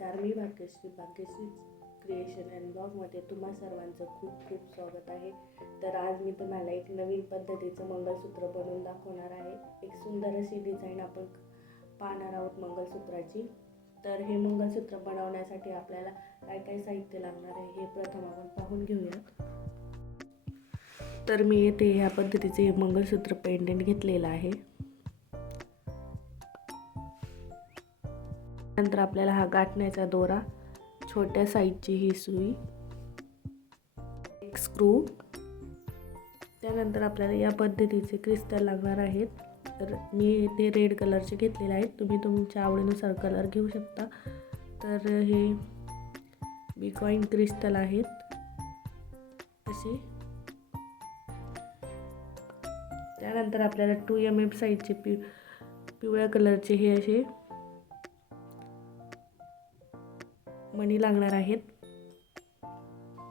नमस्कार मी Bhagyashree Bhagyashree creation and ब्लॉगमध्ये तुम्हा सर्वांचं खूप खूप स्वागत आहे. तर आज मी तुम्हाला एक नवीन पद्धतीचं मंगळसूत्र बनवून दाखवणार आहे. एक सुंदर अशी डिझाईन आपण पाहणार आहोत मंगळसूत्राची तर हे मंगळसूत्र बनवण्यासाठी आपल्याला काय काय साहित्य लागणार आहे हे प्रथम आपण पाहून घेऊयात तर मी येथे ह्या पद्धतीचे हे मंगळसूत्र पेंडेंट घेतलेलं आहे. नंतर आपल्याला हा गाठण्याचा दोरा छोट्या साईजची ही सुई एक स्क्रू त्यानंतर आपल्याला या पद्धतीचे क्रिस्टल लागणार आहेत. तर मी ते रेड कलरचे घेतलेले आहेत. तुम्ही तुमच्या आवडीनुसार कलर घेऊ शकता. तर हे बिकॉईन क्रिस्टल आहेत. असे त्यानंतर आपल्याला टू एम एफ साईजचे पि पिवळ्या कलरचे हे असे मणी लागणार आहेत.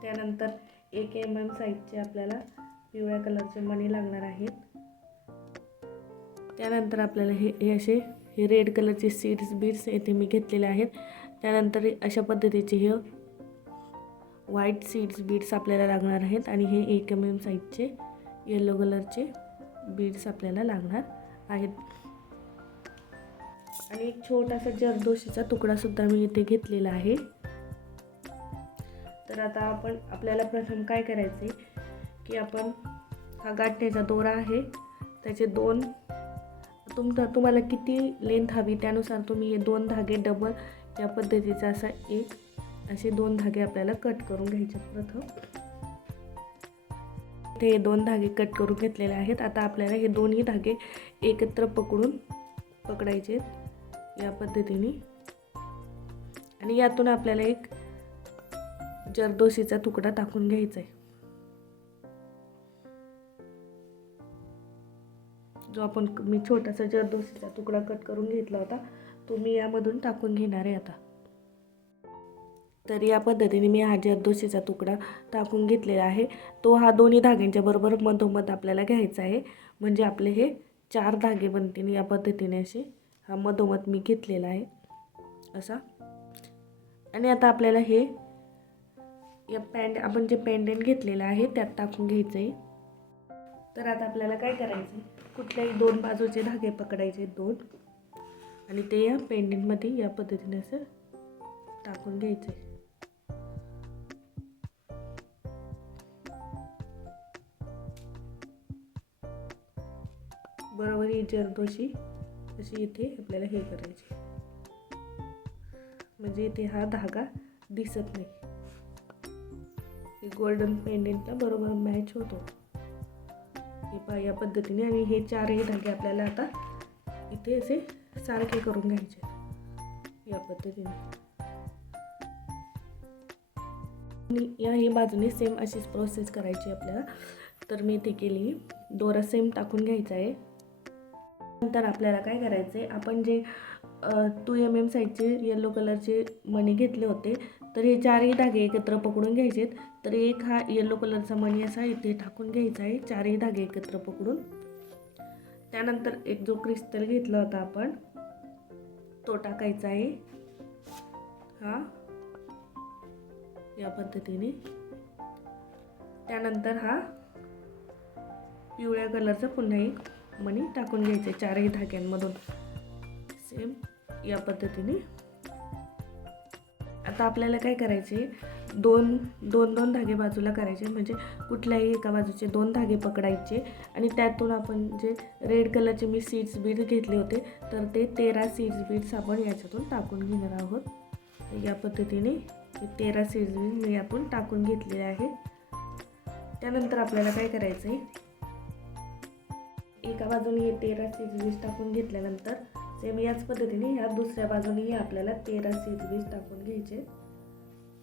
त्यानंतर एक एम एम साईजचे आपल्याला पिवळ्या कलरचे मणी लागणार आहेत. त्यानंतर आपल्याला हे हे असे हे रेड कलरचे सीड्स बीड्स येथे मी घेतलेले आहेत. त्यानंतर अशा पद्धतीचे हे व्हाईट सीड्स बीड्स आपल्याला लागणार आहेत आणि हे एक एम एम साईजचे येलो कलरचे बीड्स आपल्याला लागणार आहेत. आणि एक छोटासा जरदोशीचा तुकडासुद्धा मी इथे घेतलेला आहे. तर आता आपण आपल्याला प्रथम काय करायचे की आपण हा गाठण्याचा दोरा आहे. त्याचे दोन तुम तुम्हाला किती लेंथ हवी त्यानुसार तुम्ही हे दोन धागे डबल या पद्धतीचा असा एक असे दोन धागे आपल्याला कट करून घ्यायचे प्रथम. ते दोन धागे कट करून घेतलेले आहेत. आता आपल्याला हे दोन्ही धागे एकत्र पकडून पकडायचे या पद्धतीने. आणि यातून आपल्याला एक जरदोशीचा तुकडा टाकून घ्यायचा आहे जो आपण मी छोटासा जरदोशीचा तुकडा कट करून घेतला होता तो मी यामधून टाकून घेणार आहे आता. तर या पद्धतीने मी हा जरदोशीचा तुकडा टाकून घेतलेला आहे तो हा दोन्ही धाग्यांच्या बरोबर मधोमध आपल्याला घ्यायचा आहे. म्हणजे आपले हे चार धागे बनतील या पद्धतीने असे हा मधोमध मी घेतलेला आहे. असा. आणि आता आपल्याला हे या पॅन्ड आपण जे पेंडेंट घेतलेलं आहे त्यात टाकून घ्यायचं आहे तर आता आपल्याला काय करायचं आहे कुठल्याही दोन बाजूचे धागे पकडायचे दोन. आणि ते या पेंडेंटमध्ये या पद्धतीने असं टाकून घ्यायचं आहे बरोबर ही जरदोशी अशी इथे आपल्याला हे करायची. म्हणजे इथे हा धागा दिसत नाही. हे गोल्डन पेंडेंटला बरोबर मॅच होतो. हे पा या पद्धतीने आणि हे चारही धागे आपल्याला आता इथे असे सारखे करून घ्यायचे या पद्धतीने. आणि याही बाजूने सेम अशीच प्रोसेस करायची आपल्याला. तर मी इथे केली. दोरा सेम टाकून घ्यायचा आहे. नंतर आपल्याला काय करायचं आहे? आपण जे टू एम एम साईजचे येलो कलरचे मणी घेतले होते तर हे चारही धागे एकत्र पकडून घ्यायचे तर एक हा येलो कलरचा मणी असा इथे टाकून घ्यायचा आहे. चारही धागे एकत्र पकडून. त्यानंतर एक जो क्रिस्टल घेतला होता आपण तो टाकायचा आहे. हा. या पद्धतीने. त्यानंतर हा पिवळ्या कलरचा पुन्हा एक मणी टाकून घ्यायचे चारही धाग्यांमधून. सेम या पद्धतीने. आता आपल्याला काय करायचे दोन दोन दोन धागे बाजूला करायचे. म्हणजे कुठल्याही एका बाजूचे दोन धागे पकडायचे. आणि त्यातून आपण जे रेड कलरचे मी सीड्स बीड्स घेतले होते तर ते तेरा सीड्स बीड्स आपण याच्यातून टाकून घेणार आहोत. या पद्धतीने तेरा सीड्स बीड मी आपण टाकून घेतलेले आहे. त्यानंतर आपल्याला काय करायचं आहे एका बाजूने हे तेरा सीड्स बीड्स टाकून घेतल्यानंतर सेम याच पद्धतीने ह्या दुसऱ्या बाजूनेही आपल्याला तेरा सीड बीज टाकून घ्यायचे.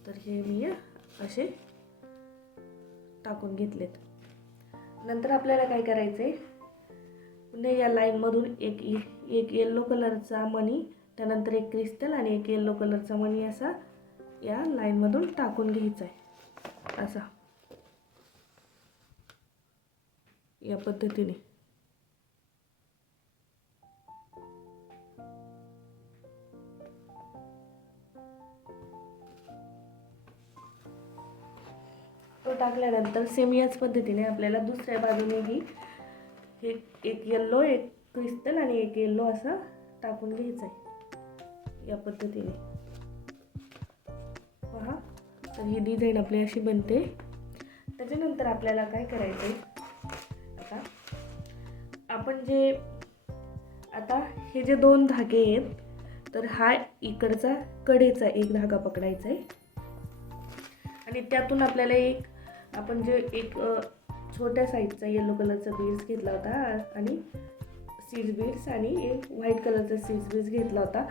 तर हे मी असे टाकून घेतलेत. नंतर आपल्याला काय करायचं आहे पुन्हा या लाईनमधून एक एक येल्लो कलरचा मणी त्यानंतर एक क्रिस्टल आणि एक येल्लो कलरचा मणी असा या लाईनमधून टाकून घ्यायचा आहे असा. या पद्धतीने. टाकल्यानंतर सेम याच पद्धतीने आपल्याला दुसऱ्या बाजूनेही हे एक येल्लो एक क्रिस्टल आणि एक येल्लो असं टाकून घ्यायचं आहे. या पद्धतीने. पहा तर ही डिझाईन आपली अशी बनते. त्याच्यानंतर आपल्याला काय करायचं आहे आता आपण जे आता हे जे दोन धागे आहेत तर हा इकडचा कडेचा एक धागा पकडायचा आहे आणि त्यातून आपल्याला एक आपण जे एक छोट्या साईजचा येलो कलरचा बीड्स घेतला होता आणि सीज बीड्स आणि एक व्हाईट कलरचा सीज बीड्स घेतला होता.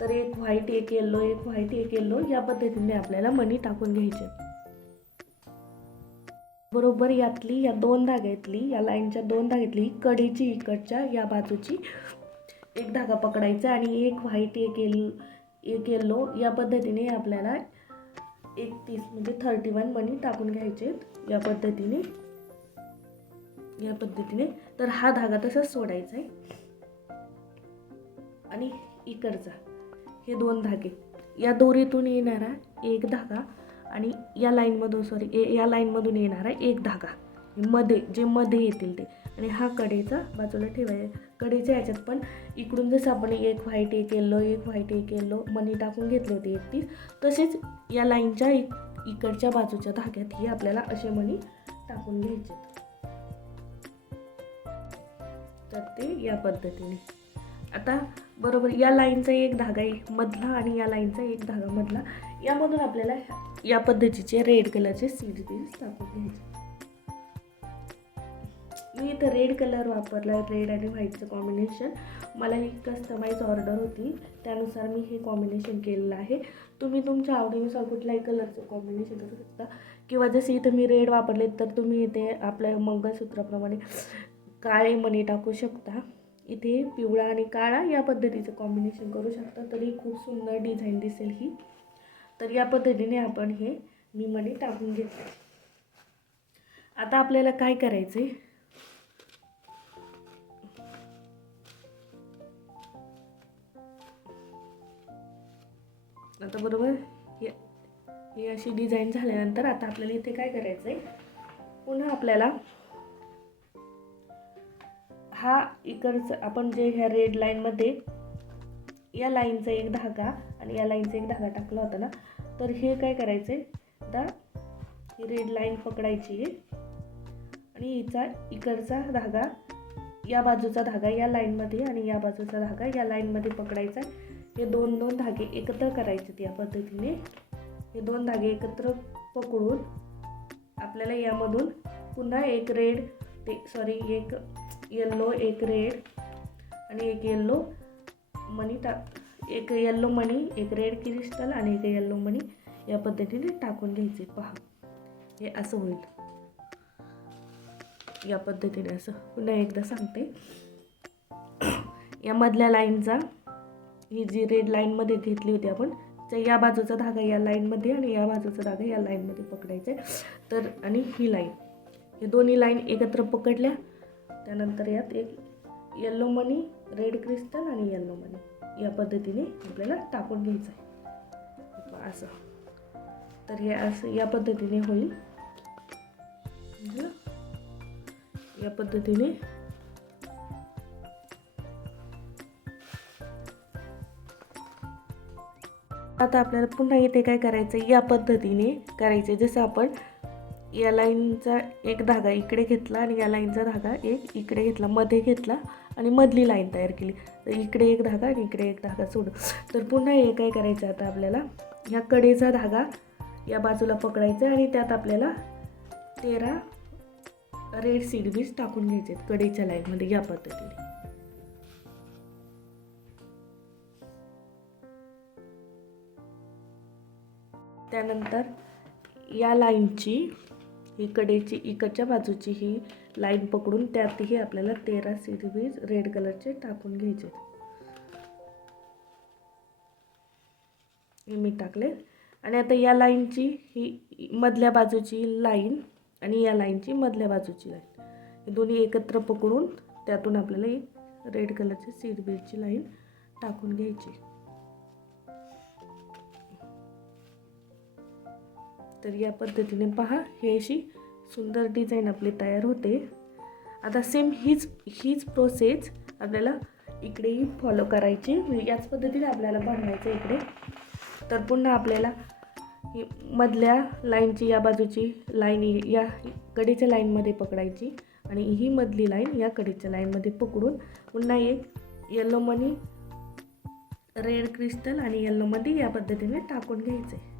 तर एक व्हाईट एक येल्लो एक व्हाईट एक येल्लो या पद्धतीने आपल्याला मनी टाकून घ्यायचे. बरोबर यातली या दोन धाग्यातली या लाईनच्या दोन धाग्यातली कडीची इकडच्या या बाजूची एक धागा पकडायचा आणि एक व्हाईट एक येल एक येल्लो या पद्धतीने आपल्याला एक तीस म्हणजे थर्टी वन मनी टाकून घ्यायचे या पद्धतीने. या पद्धतीने. तर हा धागा तसाच सोडायचा आहे. आणि इकडचा. हे दोन धागे. या दोरीतून येणारा एक धागा आणि या लाईनमधून सॉरी या लाईनमधून येणारा एक धागा. मध्ये जे मध्ये येतील ते. आणि हा कडेचा बाजूला ठेवायचा कडेच्या ह्याच्यात पण इकडून जसं आपण एक व्हाईट एक येल्लो एक व्हाईट एक येल्लो मनी टाकून घेतले होते एक तीस तसेच या लाईनच्या इक इकडच्या बाजूच्या धाग्यात ही आपल्याला असे मनी टाकून घ्यायचे तर ते या पद्धतीने. आता बरोबर या लाईनचा एक धागा एक मधला आणि या लाईनचा एक धागा मधला. यामधून आपल्याला या पद्धतीचे रेड कलरचे सीड बीड्स टाकून घ्यायचे. इथं रेड कलर वापरला रेड आणि व्हाईटचं कॉम्बिनेशन मला ही कस्टमाईज ऑर्डर होती. त्यानुसार मी हे कॉम्बिनेशन केलेलं आहे. तुम्ही तुमच्या आवडीनुसार कुठल्याही कलरचं कॉम्बिनेशन करू शकता. किंवा जसे इथं मी रेड वापरले तर तुम्ही इथे आपल्या मंगळसूत्राप्रमाणे काळे मणी टाकू शकता. इथे पिवळा आणि काळा या पद्धतीचं कॉम्बिनेशन करू शकता. तरी खूप सुंदर डिझाईन दिसेल ही. तर या पद्धतीने आपण हे मी मणी टाकून घेतले आता आपल्याला काय करायचं आहे आता बरोबर? हे ही अशी डिझाईन झाल्यानंतर आता आपल्याला इथे काय करायचं आहे पुन्हा आपल्याला हा इकडचं आपण जे ह्या रेड लाईनमध्ये या लाईनचा एक धागा आणि या लाईनचा एक धागा टाकला होता ना तर हे काय करायचं आहे आता ही रेड लाईन पकडायची आहे. आणि हिचा इकडचा धागा या बाजूचा धागा या लाईनमध्ये आणि या बाजूचा धागा या लाईनमध्ये पकडायचा आहे. हे दोन दोन धागे एकत्र करायचे या पद्धतीने. हे दोन धागे एकत्र पकडून आपल्याला यामधून पुन्हा एक रेड ते सॉरी एक येल्लो एक रेड आणि एक येल्लो मणी टा एक येल्लो मणी एक रेड क्रिस्टल आणि एक येल्लो मणी या पद्धतीने टाकून घ्यायचे. पहा हे असं होईल. या पद्धतीने असं पुन्हा एकदा सांगते. या मधल्या लाईनचा ही जी रेड लाईनमध्ये घेतली होती आपण तर या बाजूचा धागा या लाईनमध्ये आणि या बाजूचा धागा या लाईनमध्ये पकडायचा आहे तर आणि ही लाईन हे दोन्ही लाईन एकत्र पकडल्या त्यानंतर यात एक येल्लो मनी रेड क्रिस्टल आणि येल्लो मनी या पद्धतीने आपल्याला टाकून घ्यायचं आहे असं. तर हे असं या पद्धतीने होईल. या पद्धतीने आता आपल्याला पुन्हा इथे काय करायचं या पद्धतीने करायचे जसं आपण या लाईनचा एक धागा इकडे घेतला आणि या लाईनचा धागा एक इकडे घेतला मध्ये घेतला आणि मधली लाईन तयार केली. तर इकडे एक धागा आणि इकडे एक धागा सोड तर पुन्हा हे काय करायचं आता आपल्याला? ह्या कडेचा धागा या बाजूला पकडायचा आणि त्यात आपल्याला तेरा रेड सीड बीज टाकून घ्यायचे आहेत कडेच्या लाईनमध्ये या पद्धतीने. त्यानंतर या लाईनची इकडेची इकडच्या बाजूची ही लाईन पकडून त्यातही आपल्याला तेरा सीडबीज रेड कलरचे टाकून घ्यायचे. हे मी टाकले. आणि आता या लाईनची ही मधल्या बाजूची लाईन आणि या लाईनची मधल्या बाजूची लाईन. हे दोन्ही एकत्र पकडून त्यातून आपल्याला एक रेड कलरची सीडबीजची लाईन टाकून घ्यायची. तर या पद्धतीने पहा हे अशी सुंदर डिझाईन आपली तयार होते. आता सेम हीच हीच प्रोसेस आपल्याला इकडेही फॉलो करायची म्हणजे याच पद्धतीने आपल्याला बनवायचं इकडे. तर पुन्हा आपल्याला ही मधल्या लाईनची या बाजूची लाईन या कडेच्या लाईनमध्ये पकडायची आणि ही मधली लाईन या कडेच्या लाईनमध्ये पकडून पुन्हा एक येलो मनी रेड क्रिस्टल आणि येल्लोमध्ये या पद्धतीने टाकून घ्यायचे.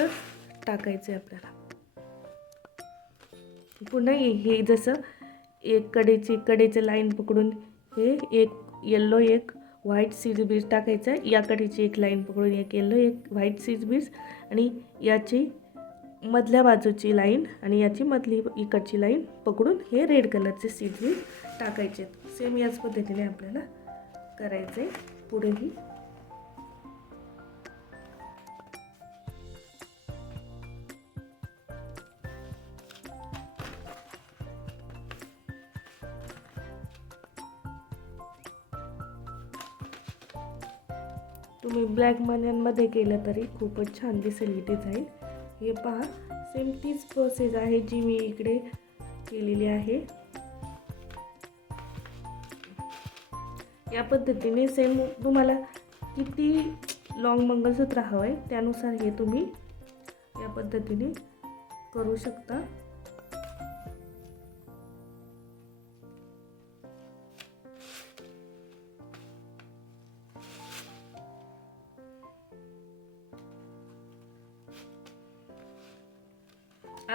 हम्म, असं टाकायचं आहे आपल्याला. पुन्हा हे जसं एक कडेची कडेचं लाईन पकडून हे एक येल्लो एक व्हाईट सीज बीज टाकायचं. आहे या कडेची एक लाईन पकडून एक येल्लो एक व्हाईट सीज बीज आणि याची मधल्या बाजूची लाईन आणि याची मधली इकडची लाईन पकडून हे रेड कलरचे सीज बीज टाकायचे. सेम याच पद्धतीने आपल्याला करायचे पुढेही तुम्ही ब्लॅक मन्यांमध्ये केलं तरी खूपच छान दिसेल ही डिझाईन हे पहा सेम तीच प्रोसेस आहे जी मी इकडे केलेली आहे. या पद्धतीने सेम तुम्हाला किती लॉंग मंगलसूत्र हवं आहे त्यानुसार हे तुम्ही या पद्धतीने करू शकता.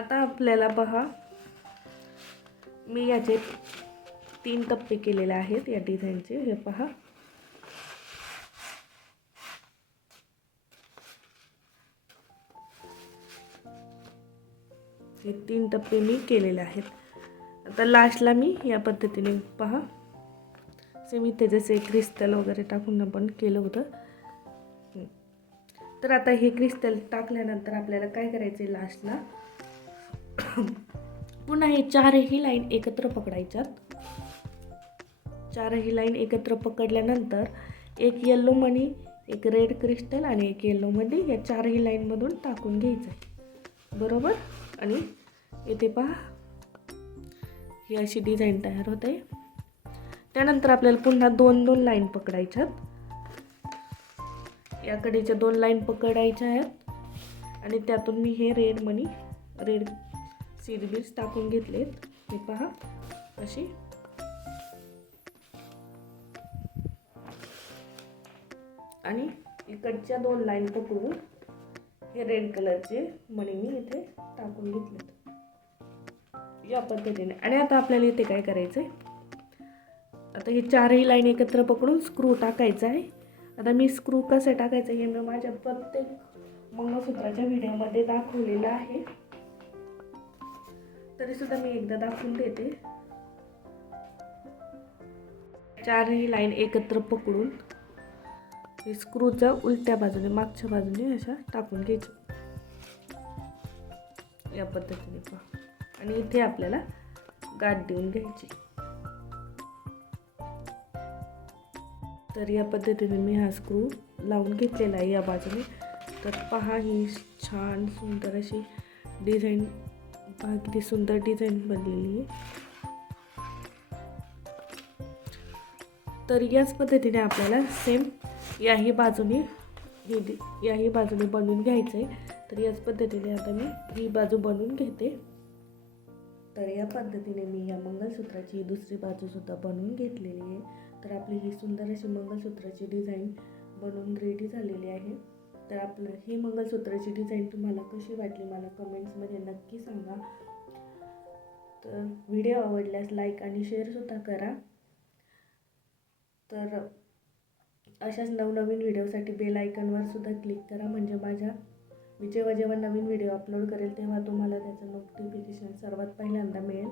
आता आपल्याला पहा मी याचे तीन टप्पे केलेले आहेत या डिझाईनचे. हे पहा. हे तीन टप्पे मी केलेले आहेत. आता लास्टला मी या पद्धतीने पहा. सेम इथे जसे क्रिस्टल वगैरे टाकून आपण केलं होतं. तर आता हे क्रिस्टल टाकल्यानंतर आपल्याला काय करायचं आहे लास्टला पुन्हा हे चारही लाईन एकत्र पकडायच्यात. चारही लाईन एकत्र पकडल्यानंतर एक येल्लो मनी एक रेड क्रिस्टल आणि एक येल्लो मनी या चारही लाईनमधून टाकून घ्यायचं आहे. बरोबर? आणि येथे पहा ही अशी डिझाईन तयार होते. त्यानंतर आपल्याला पुन्हा दोन दोन लाईन पकडायच्यात. या कडेच्या दोन लाईन पकडायच्या आहेत आणि त्यातून मी हे रेड मनी रेड सीड बीज टाकून घेतलेत. हे पहा अशी. आणि इकडच्या दोन लाईन पकडून हे रेड कलरचे मणी मी इथे टाकून घेतलेत. या पद्धतीने. आणि आता आपल्याला इथे काय करायचं आहे आता हे चारही लाईन एकत्र पकडून स्क्रू टाकायचा आहे. आता मी स्क्रू कसं टाकायचं हे मी माझ्या प्रत्येक मंगळसूत्राच्या व्हिडिओमध्ये दाखवलेलं आहे. तरी सुद्धा मी एकदा दाखवून देते. चारही लाईन एकत्र पकडून हे स्क्रूचा उलट्या बाजूने मागच्या बाजूने अशा टाकून घ्यायचं. या पद्धतीने पहा. आणि इथे आपल्याला गाठ देऊन घ्यायची. तर या पद्धतीने मी हा स्क्रू लावून घेतलेला आहे या बाजूने. तर पहा ही छान सुंदर अशी डिझाईन अगदी सुंदर डिझाईन बनलेली आहे. तर याच पद्धतीने आपल्याला सेम याही बाजूने ही याही बाजूने बनवून घ्यायचं आहे तर याच पद्धतीने आता मी ही बाजू बनवून घेते. तर या पद्धतीने मी या मंगळसूत्राची दुसरी बाजूसुद्धा बनवून घेतलेली आहे. तर आपली ही सुंदर अशी मंगळसूत्राची डिझाईन बनवून रेडी झालेली आहे. तर आपलं ही मंगळसूत्राची डिझाईन तुम्हाला कशी वाटली मला कमेंट्समध्ये नक्की सांगा. तर व्हिडिओ आवडल्यास लाईक आणि शेअरसुद्धा करा. तर अशाच नवनवीन व्हिडिओसाठी बेल आयकनवर सुद्धा क्लिक करा म्हणजे माझ्या मी जेव्हा जेव्हा नवीन व्हिडिओ अपलोड करेल तेव्हा तुम्हाला त्याचं नोटिफिकेशन सर्वात पहिल्यांदा मिळेल.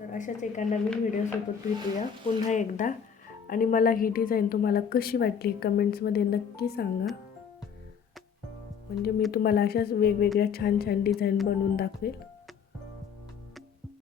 तर अशाच एका नवीन व्हिडिओसोबत भेटूया. पुन्हा एकदा. आणि मला ही डिझाईन तुम्हाला कशी वाटली कमेंट्समध्ये नक्की सांगा. म्हणजे मी तुम्हाला अशाच वेगवेगळ्या छान छान डिझाईन बनवून दाखवेल.